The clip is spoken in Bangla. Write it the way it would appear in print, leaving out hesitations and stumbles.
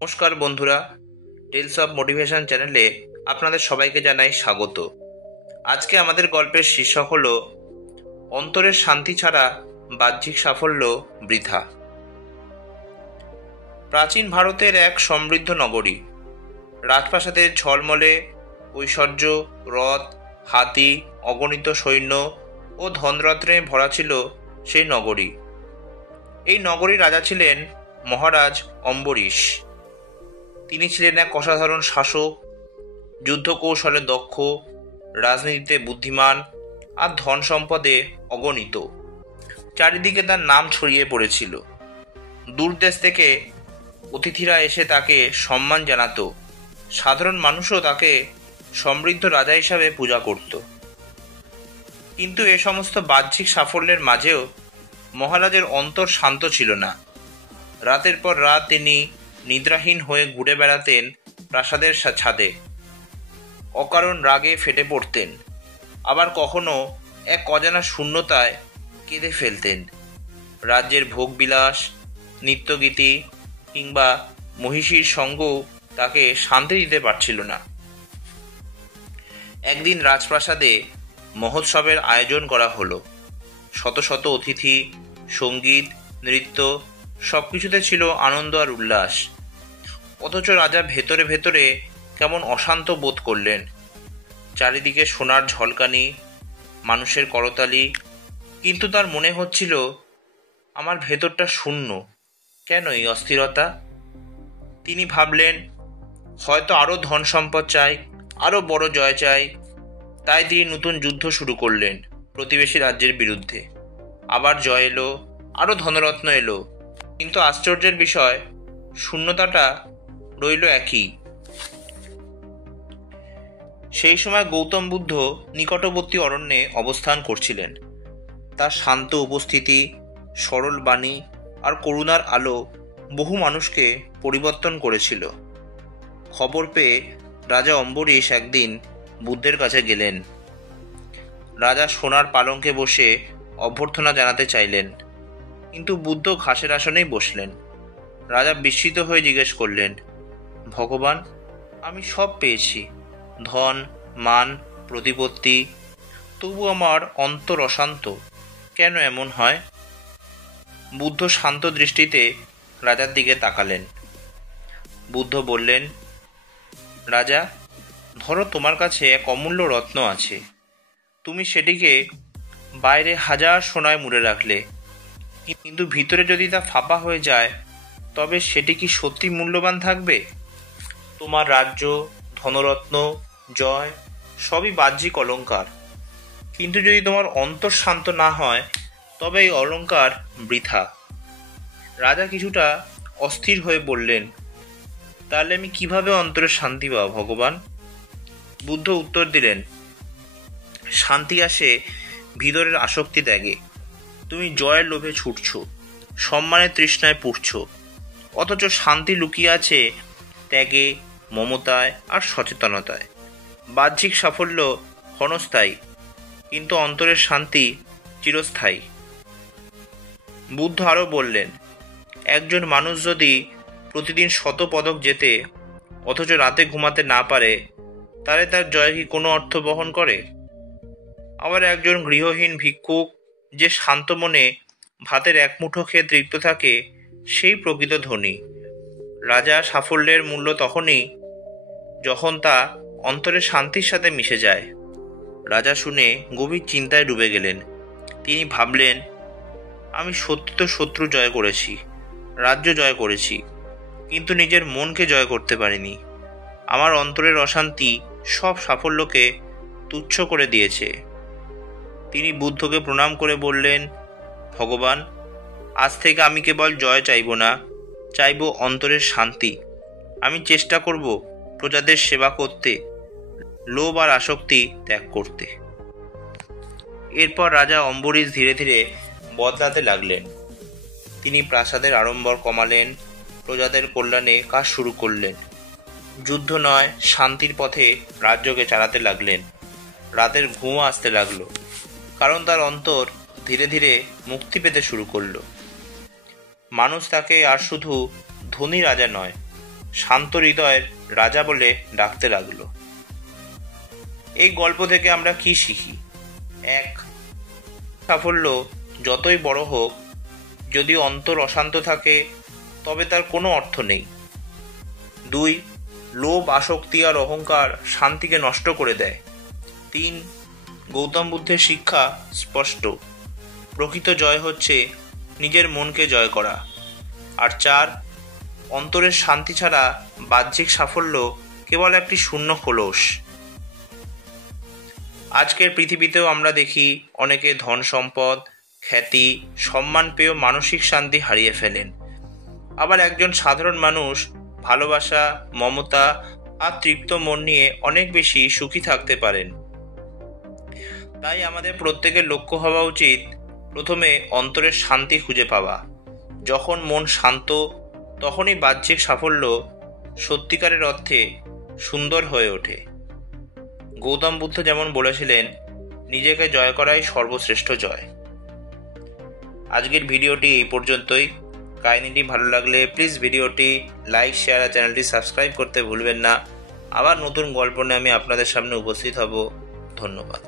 নমস্কার বন্ধুরা, টেলস অফ মোটিভেশন চ্যানেলে আপনাদের সবাইকে জানাই স্বাগত। আজকে আমাদের গল্পের শীর্ষক হল অন্তরের শান্তি ছাড়া বাহ্যিক সাফল্য বৃথা। প্রাচীন ভারতের এক সমৃদ্ধ নগরী, রাজপ্রাসাদের ঝলমলে ঐশ্বর্য, রথ, হাতি, অগণিত সৈন্য ও ধনরত্নে ভরা ছিল সেই নগরী। এই নগরীর রাজা ছিলেন মহারাজ অম্বরীশ। তিনি ছিলেন এক অসাধারণ শাসক, যুদ্ধ কৌশলে দক্ষ, রাজনীতিতে বুদ্ধিমান আর ধন সম্পদে অগণিত। চারিদিকে তার নাম ছড়িয়ে পড়েছিল। দূর দেশ থেকে অতিথিরা এসে তাকে সম্মান জানাতো। সাধারণ মানুষও তাকে সমৃদ্ধ রাজা হিসাবে পূজা করত। কিন্তু এ সমস্ত বাহ্যিক সাফল্যের মাঝেও মহারাজের অন্তর শান্ত ছিল না। রাতের পর রাত তিনি নিদ্রাহীন হয়ে ঘুরে বেড়াতেন প্রাসাদের ছাদে। অকারণ রাগে ফেটে পড়তেন, আবার কখনো এক অজানা শূন্যতায় কেঁদে ফেলতেন। রাজ্যের ভোগবিলাস, নৃত্যগীতি কিংবা মহিষীর সঙ্গও তাকে শান্তি দিতে পারছিল না। একদিন রাজপ্রাসাদে মহোৎসবের আয়োজন করা হলো। শত শত অতিথি, সঙ্গীত, নৃত্য সবকিছুতে ছিল আনন্দ আর উল্লাস। অথচ রাজা ভেতরে ভেতরে কেমন অশান্ত বোধ করলেন। চারিদিকে সোনার ঝলকানি, মানুষের করতালি, কিন্তু তার মনে হচ্ছিল আমার ভেতরটা শূন্য। কেন এই অস্থিরতা? তিনি ভাবলেন, হয়তো আরও ধন সম্পদ চাই, আরও বড় জয় চাই। তাই তিনি নতুন যুদ্ধ শুরু করলেন প্রতিবেশী রাজ্যের বিরুদ্ধে। আবার জয় এলো, আরও ধনরত্ন এলো, কিন্তু আশ্চর্যের বিষয়, শূন্যতাটা রইল একই। সেই সময় গৌতম বুদ্ধ নিকটবর্তী অরণ্যে অবস্থান করছিলেন। তার শান্ত উপস্থিতি, সরল বাণী আর করুণার আলো বহু মানুষকে পরিবর্তন করেছিল। খবর পেয়ে রাজা অম্বরীশ একদিন বুদ্ধের কাছে গেলেন। রাজা সোনার পালঙ্কে বসে অভ্যর্থনা জানাতে চাইলেন, কিন্তু বুদ্ধ ঘাসের আসনেই বসলেন। রাজা বিস্মিত হয়ে জিজ্ঞেস করলেন, ভগবান, আমি সব পেয়েছি, ধন, মান, প্রতিপত্তি, তবু আমার অন্তর অশান্ত, কেন এমন হয়? বুদ্ধ শান্ত দৃষ্টিতে রাজার দিকে তাকালেন। বুদ্ধ বললেন, রাজা, ধরো তোমার কাছে এক অমূল্য রত্ন আছে। তুমি সেটিকে বাইরে হাজার সোনায় মুড়ে রাখলে, কিন্তু ভিতরে যদি তা ফাঁপা হয়ে যায়, তবে সেটি কি সত্যি মূল্যবান থাকবে? তোমার রাজ্য, ধনরত্ন, জয় সবই বাহ্যিক অলংকার, কিন্তু যদি তোমার অন্তর শান্ত না হয়, তবে এই অলংকার বৃথা। রাজা কিছুটা অস্থির হয়ে বললেন, তাহলে আমি কিভাবে অন্তরের শান্তি পাবো ভগবান? বুদ্ধ উত্তর দিলেন, শান্তি আসে ভিতরের আসক্তি ত্যাগে। তুমি জয়ের লোভে ছুটছ, সম্মানের তৃষ্ণায় পুড়ছ, অথচ শান্তি লুকিয়ে আছে ত্যাগে, মমতায় আর সচেতনতায়। বাহ্যিক সাফল্য ক্ষণস্থায়ী, কিন্তু অন্তরের শান্তি চিরস্থায়ী। বুদ্ধ আরও বললেন, একজন মানুষ যদি প্রতিদিন 100 পদক জেতে অথচ রাতে ঘুমাতে না পারে, তাহলে তার জয় কি কোনো অর্থ বহন করে? আবার একজন গৃহহীন ভিক্ষুক যে শান্ত মনে ভাতের এক মুঠো খেয়ে তৃপ্ত থাকে, সেই প্রকৃত ধনী। রাজা সাফল্যের মূল্য তখনই যখন তা অন্তরের শান্তির সাথে মিশে যায়। রাজা শুনে গভীর চিন্তায় ডুবে গেলেন। তিনি ভাবলেন, আমি সত্যি তো শত্রু জয় করেছি, রাজ্য জয় করেছি, কিন্তু নিজের মনকে জয় করতে পারিনি। আমার অন্তরের অশান্তি সব সাফল্যকে তুচ্ছ করে দিয়েছে। তিনি বুদ্ধকে প্রণাম করে বললেন, ভগবান, আজ থেকে আমি কেবল জয় চাইব না, চাইব অন্তরের শান্তি। আমি চেষ্টা করব প্রজাদের সেবা করতে, লোভ আর আসক্তি ত্যাগ করতে। এরপর রাজা অম্বরীশ ধীরে ধীরে বদলাতে লাগলেন। তিনি প্রাসাদের আড়ম্বর কমালেন, প্রজাদের কল্যাণে কাজ শুরু করলেন। যুদ্ধ নয়, শান্তির পথে রাজ্যকে চালাতে লাগলেন। রাতের ঘুম আসতে লাগলো, কারণ তার অন্তর ধীরে ধীরে মুক্তি পেতে শুরু করলো। মানুষ তাকে আর শুধু ধনী রাজা নয়, শান্ত হৃদয়ের রাজা বলে ডাকতে লাগলো। এই গল্প থেকে আমরা কি শিখি? 1. সাফল্য যতই বড় হোক, যদি অন্তর অশান্ত থাকে তবে তার কোনো অর্থ নেই। 2. লোভ, আসক্তি আর অহংকার শান্তিকে নষ্ট করে দেয়। 3. গৌতম বুদ্ধের শিক্ষা স্পষ্ট, প্রকৃত জয় হচ্ছে নিজের মনকে জয় করা। আর 4. অন্তরের শান্তি ছাড়া বাহ্যিক সাফল্য কেবল একটি শূন্য খোলস। আজকের পৃথিবীতেও আমরা দেখি অনেকে ধন সম্পদ, খ্যাতি, সম্মান পেয়েও মানসিক শান্তি হারিয়ে ফেলেন। আবার একজন সাধারণ মানুষ ভালোবাসা, মমতা আর তৃপ্ত মন নিয়ে অনেক বেশি সুখী থাকতে পারেন। তাই আমাদের প্রত্যেকের লক্ষ্য হওয়া উচিত প্রথমে অন্তরের শান্তি খুঁজে পাওয়া। যখন মন শান্ত, তখনই বাহ্যিক সাফল্য সত্যিকারের অর্থে সুন্দর হয়ে ওঠে। গৌতম বুদ্ধ যেমন বলেছিলেন, নিজেকে জয় করাই সর্বশ্রেষ্ঠ জয়। আজকের ভিডিওটি এই পর্যন্তই। কাহিনীটি ভালো লাগলে প্লিজ ভিডিওটি লাইক, শেয়ার আর চ্যানেলটি সাবস্ক্রাইব করতে ভুলবেন না। আবার নতুন গল্প নিয়ে আমি আপনাদের সামনে উপস্থিত হব। ধন্যবাদ।